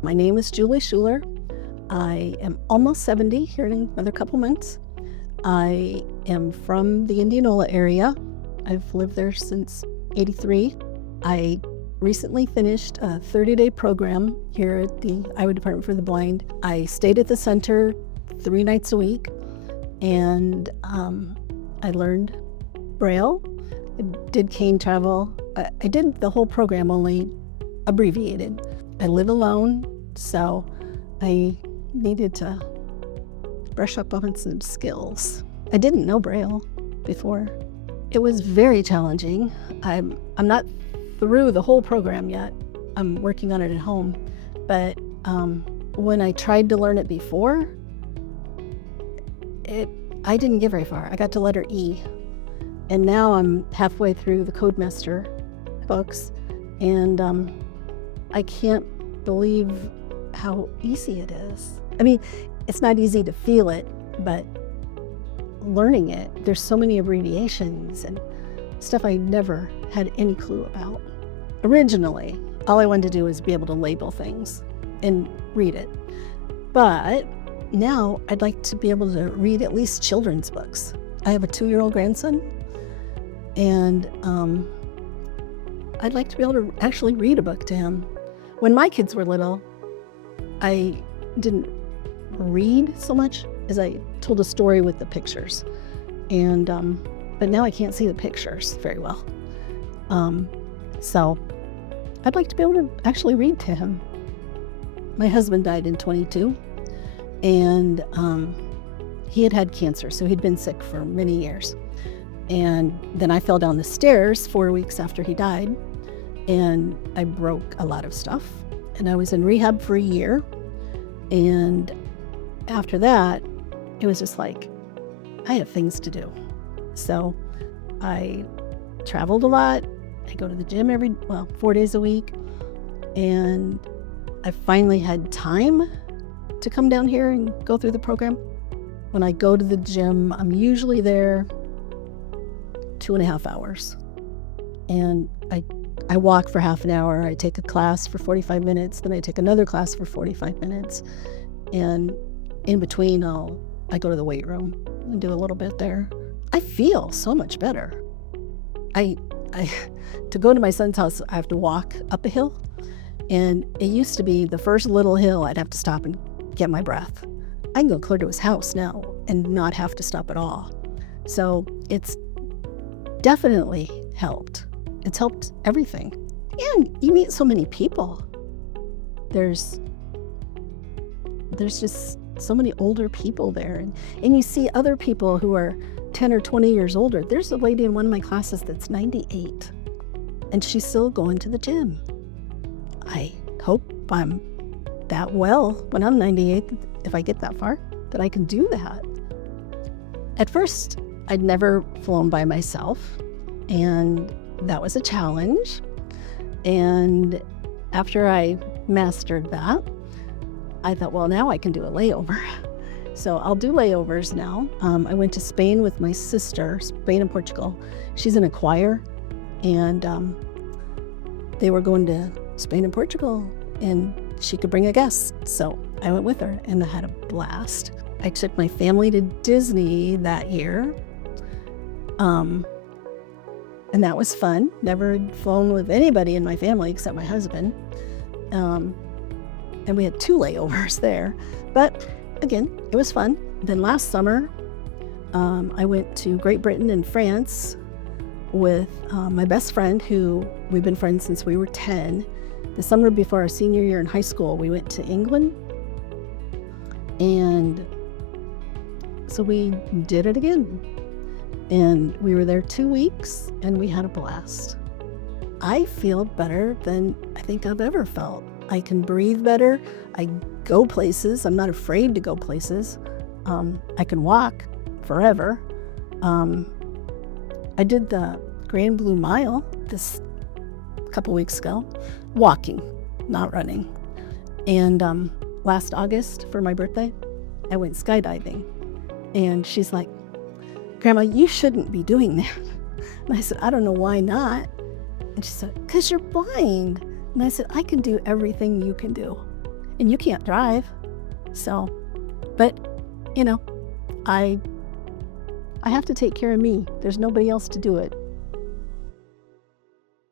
My name is Julie Schuler. I am almost 70 here in another couple months. I am from the Indianola area. I've lived there since '83. I recently finished a 30-day program here at the Iowa Department for the Blind. I stayed at the center 3 nights a week, and I learned Braille. I did cane travel. I did the whole program, only abbreviated. I live alone, so I needed to brush up on some skills. I didn't know Braille before. It was very challenging. I'm not through the whole program yet. I'm working on it at home. But when I tried to learn it before, I didn't get very far. I got to letter E. And now I'm halfway through the Codemaster books, and I can't believe how easy it is. I mean, it's not easy to feel it, but learning it, there's so many abbreviations and stuff I never had any clue about. Originally, all I wanted to do was be able to label things and read it. But now I'd like to be able to read at least children's books. I have a 2-year-old grandson, and I'd like to be able to actually read a book to him. When my kids were little, I didn't read so much as I told a story with the pictures. And but now I can't see the pictures very well. So I'd like to be able to actually read to him. My husband died in 22, and he had cancer, so he'd been sick for many years. And then I fell down the stairs 4 weeks after he died, and I broke a lot of stuff. And I was in rehab for a year. And after that, it was just like, I have things to do. So I traveled a lot. I go to the gym 4 days a week. And I finally had time to come down here and go through the program. When I go to the gym, I'm usually there 2.5 hours. And I walk for half an hour. I take a class for 45 minutes. Then I take another class for 45 minutes. And in between, I go to the weight room and do a little bit there. I feel so much better. To go to my son's house, I have to walk up a hill. And it used to be the first little hill I'd have to stop and get my breath. I can go clear to his house now and not have to stop at all. So it's definitely helped. It's helped everything. And you meet so many people. There's just so many older people there. And you see other people who are 10 or 20 years older. There's a lady in one of my classes that's 98, and she's still going to the gym. I hope I'm that well when I'm 98, if I get that far, that I can do that. At first, I'd never flown by myself, and that was a challenge. And after I mastered that, I thought, well, now I can do a layover. So I'll do layovers now. I went to Spain with my sister, Spain and Portugal. She's in a choir, and they were going to Spain and Portugal, and she could bring a guest. So I went with her, and I had a blast. I took my family to Disney that year. And that was fun. Never had flown with anybody in my family except my husband. And we had 2 layovers there. But again, it was fun. Then last summer, I went to Great Britain and France with my best friend, who we've been friends since we were 10. The summer before our senior year in high school, we went to England. And so we did it again. And we were there 2 weeks, and we had a blast. I feel better than I think I've ever felt. I can breathe better. I go places. I'm not afraid to go places. I can walk forever. I did the Grand Blue Mile this couple weeks ago, walking, not running. And last August for my birthday, I went skydiving. And she's like, Grandma, you shouldn't be doing that. And I said, I don't know why not. And she said, because you're blind. And I said, I can do everything you can do. and you can't drive. So, but, you know, I have to take care of me. There's nobody else to do it.